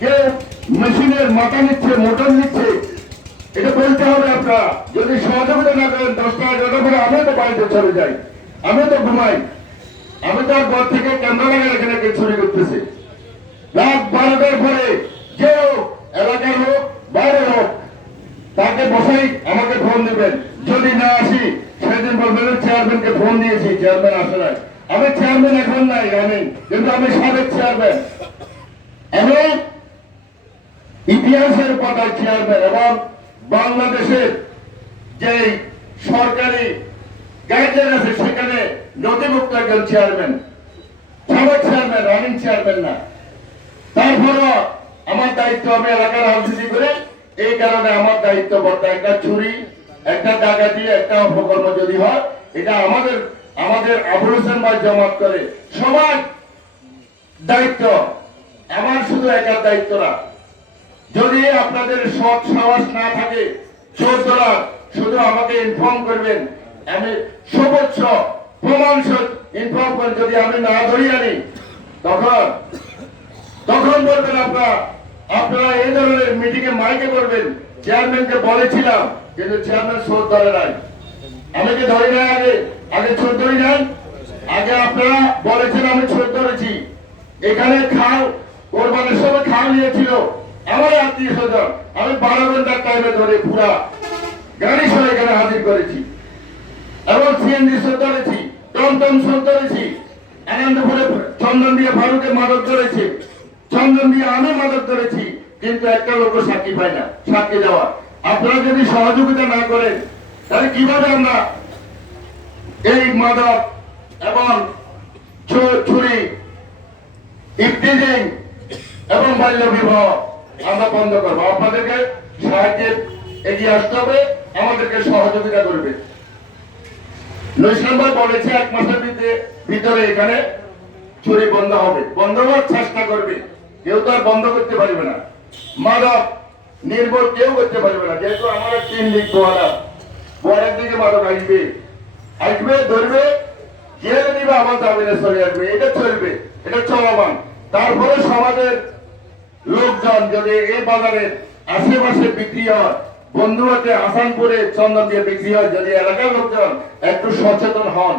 কেউ মেশিনের মাথা নিচ্ছে, মোটর নিচ্ছে, এটা বলতে হবে আপনারা। যদি সহযোগিতা না করেন 10টা 11টা করে আমিও তো বাড়িতে চলে যাই, আমিও তো ঘুমাই, আমি তো আর ঘর থেকে ক্যামেরা লাগাই এখানে চুরি করতেছি। রাত 12টার পরে যে হোক, এলাকার হোক বাইরে হোক, তাকে বসাই আমাকে ফোন দিবেন। যদি না আসি সেদিন বলবেন চেয়ারম্যানকে ফোন দিয়েছি, চেয়ারম্যান আসে নাই। আমি চেয়ারম্যান এখন নাই জানেন, কিন্তু আমি সাবেক চেয়ারম্যান, আমি ইতিহাসের পাতায় চেয়ারম্যান এবং বাংলাদেশের যে সরকারি গাইডলাইন আছে সেখানে নথিভুক্ত একজন চেয়ারম্যান, সাবেক চেয়ারম্যান, রানিং চেয়ারম্যান না। তারপরও আমার দায়িত্ব, আমি এলাকার রাজনীতি করে, এই কারণে আমার দায়িত্ব বর্তা। একটা চুরি, একটা ডাকাতি, একটা অপকর্ম যদি হয়, এটা আমাদের আবুল হোসেন ভাই জমাত করে সবার দায়িত্ব, আমার শুধু একার দায়িত্ব না। যদি আপনাদের সৎ সাহস না থাকে চোর ধরার, শুধু আমাকে ইনফর্ম করবেন, আমি সর্বোচ্চ প্রমাণ ইনফর্ম করেন। যদি আমি না ধরি আনি তখন বলবেন আপনারা এই ধরনের মিটিং এ মাইকে করবেন চেয়ারম্যানকে বলেছিলাম, কিন্তু চেয়ারম্যান চোর ধরে নাই। আমি কি ধরি নাই? আগে চোর ধরি নাই? আগে আপনারা বলেছেন আমি চোর ধরেছি। এখানে খাল কোরবানির সময় খাল নিয়েছিল আমার আত্মীয় স্বজন, আমি 12 ঘন্টার টাইমে ধরে পুরা গাড়ি সহ এখানে হাজির করেছি এবং সিএনজি চোর ধরেছি, টমটম চোর ধরেছি, আনন্দপুরে চন্দন দিয়ে ফারুকে মাদক ধরেছি, চন্দন দিয়ে আমি মাদক ধরেছি, কিন্তু একটা লোক সাক্ষী পায় না, সাক্ষী দেওয়া। আপনারা যদি সহযোগিতা না করেন তাহলে কিভাবে আমরা এই মাদক এবং চুরি, ইফটিজিং এবং বাল্য বিবাহ আমরা বন্ধ করবো? আপনাদেরকে সাহায্যে এগিয়ে আসতে হবে, আমাদেরকে সহযোগিতা করবে। নৈশান ভাই বলেছে 1 মাসের ভিতরে এখানে চুরি বন্ধ হবে, বন্ধ হওয়ার চেষ্টা করবে। কেউ তো আর বন্ধ করতে পারবে না, মাদক নির্ভর কেউ করতে পারবে না। যেহেতু আমার 3 দিক বয়ার দিকে মাদক আসবে ধরবে, জেলে দিবে, আবার জামিনে চলে আসবে, এটা চলবে, এটা চলমান। তারপরে সমাজের লোকজন যদি এই বাজারের আশেপাশে বিক্রি হয়, বন্ধুহাতে আসানপুরে চন্দন দিয়ে বিক্রি হয়, যদি এলাকার লোকজন একটু সচেতন হন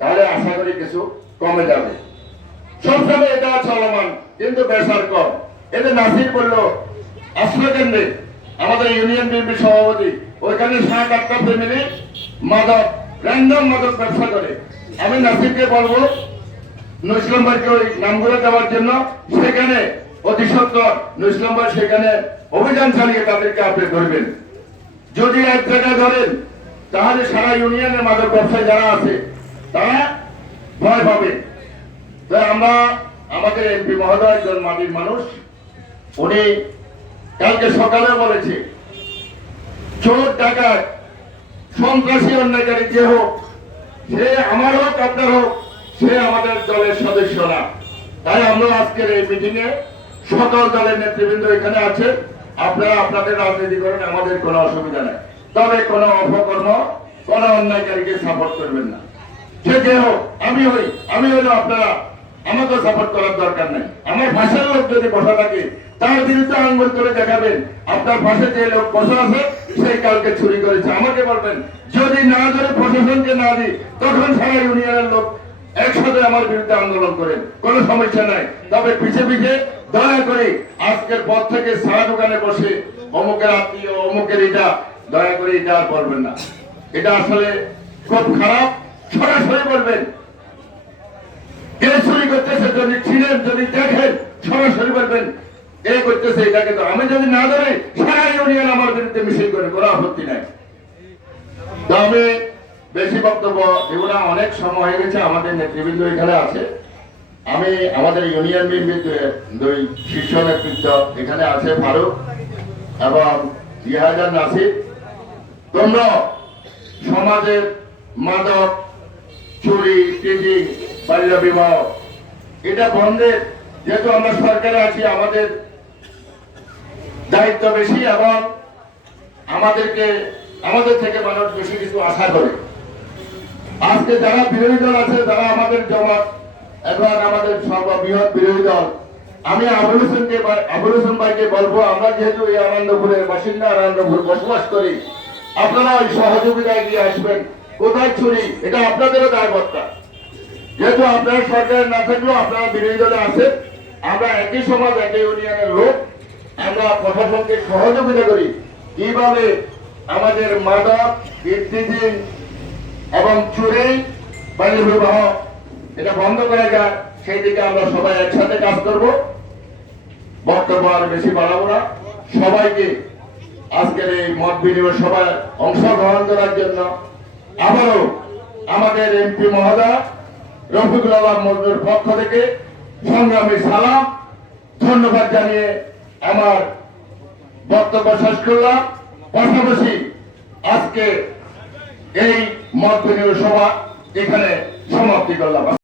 তাহলে আশা করি কিছু কমে যাবে। সবসময় এটা চলমান, কিন্তু বেসার কম। এতে নাসির বলল আশ্রয় কেন্দ্রে আমাদের ইউনিয়ন বিএনপি সভাপতি, ওইখানে 7-8টা ফ্যামিলি মাদক, র্যান্ডম মাদক ব্যবসা করে। আমি নাসিরকে বলবো নজরুল ভাইকে ওই নামগুলো দেওয়ার জন্য, সেখানে অতি সত্তর নজরুল ভাই সেখানে অভিযান চালিয়ে তাদেরকে আপনি ধরবেন। যদি এক জায়গায় ধরেন তাহলে সারা ইউনিয়নের মাদক ব্যবসায়ী যারা আছে তারা ভয় পাবে। তাই আমরা, আমাদের এমপি মহোদয় একজন মাটির মানুষ, উনি কালকে সকালে বলেছে চোর ডাকাত সন্ত্রাসী অন্যায়কারী যে হোক, সে আমার হোক আপনার হোক, সে আমাদের দলের সদস্য না। তাই আমরা আজকের এই মিটিং এ সকল দলের নেতৃবৃন্দ এখানে আছে। আপনারা আপনাদের রাজনীতি করেন, আমাদের কোনো অসুবিধা নেই, তবে কোনো অপকর্ম, কোনো অন্যায়কারীকে সাপোর্ট করবেন না। সে যে হোক, আমি হলো আপনারা আমাকে সাপোর্ট করার দরকার নেই। আমার ভাষার লোক যদি বসা থাকে তার বিরুদ্ধে আঙ্গুল করে দেখাবেন, আপনার পাশে যে লোক বসা আছে সেই কালকে চুরি করেছে, আমাকে বলবেন। যদি না ধরে প্রশাসনকে না দিই, তখন সারা ইউনিয়নের লোক একসাথে আমার বিরুদ্ধে আন্দোলন করেন, কোনো সমস্যা নাই। তবে পিছে দয়া করে আজকের পর থেকে চা দোকানে বসে অমুকের আত্মীয়, অমুকের এটা, দয়া করে এটা আর বলবেন না। এটা আসলে খুব খারাপ। সরাসরি বলবেন কে চুরি করতেছে, যদি ছিলেন, যদি দেখেন সরাসরি বলবেন এ করতেছে এটাকে। তো আমি যদি না ধরে সারা ইউনিয়ন আমার বিরুদ্ধে মিছিল করে, কোনো আপত্তি নাই। তো আমি বেশি বক্তব্য দেব না, অনেক সময় হয়ে গেছে। আমাদের নেতৃবৃন্দ এখানে আছে, আমি আমাদের ইউনিয়ন বিএনপির 2 শীর্ষ নেতৃত্ব এখানে আছে, ফারুক এবং জিহাজার নাসির। তোমরা সমাজের মাদক, চুরি, টিজিং, বাল্য বিবাহ এটা বন্ধের, যেহেতু আমরা সরকারে আছি, আমাদের দায়িত্ব বেশি এবং আমাদের থেকে মানুষ বেশি কিছু আশা করে। আজকে যারা বিরোধী দল আছে, যারা আমাদের জমাত এবং আমাদের সর্ববৃহৎ বিরোধী দল, আমি আবুল হোসেন ভাইকে বলবো, আমরা যেহেতু এই আনন্দপুরের বাসিন্দা, আনন্দপুর বসবাস করি, আপনারা ওই সহযোগিতায় গিয়ে আসবেন। কোথায় চুরি, এটা আপনাদেরও দায়বদ্ধতা। যেহেতু আপনারা সরকারে না থাকলেও আপনারা বিরোধী দলে আছেন, আমরা একই সমাজ, একই ইউনিয়নের লোক, আমরা প্রশাসনকে সহযোগিতা করি কিভাবে আমাদের মাদক, ইফতিজিং এবং চুরি, বাল্য বিবাহ এটা বন্ধ করা যায়, সেই দিকে আমরা সবাই একসাথে কাজ করব। বক্তব্য আর বেশি বাড়াবো না। সবাইকে আজকের এই মত বিনিময় সভায় অংশগ্রহণ করার জন্য আবারও আমাদের এমপি মহোদয় রফিকুল আলম মজনুর পক্ষ থেকে সংগ্রামী সালাম, ধন্যবাদ জানিয়ে আমার বক্তব্য শেষ করলাম। পাশাপাশি আজকে এই মত বিনিময় সভা এখানে সমাপ্তি করলাম।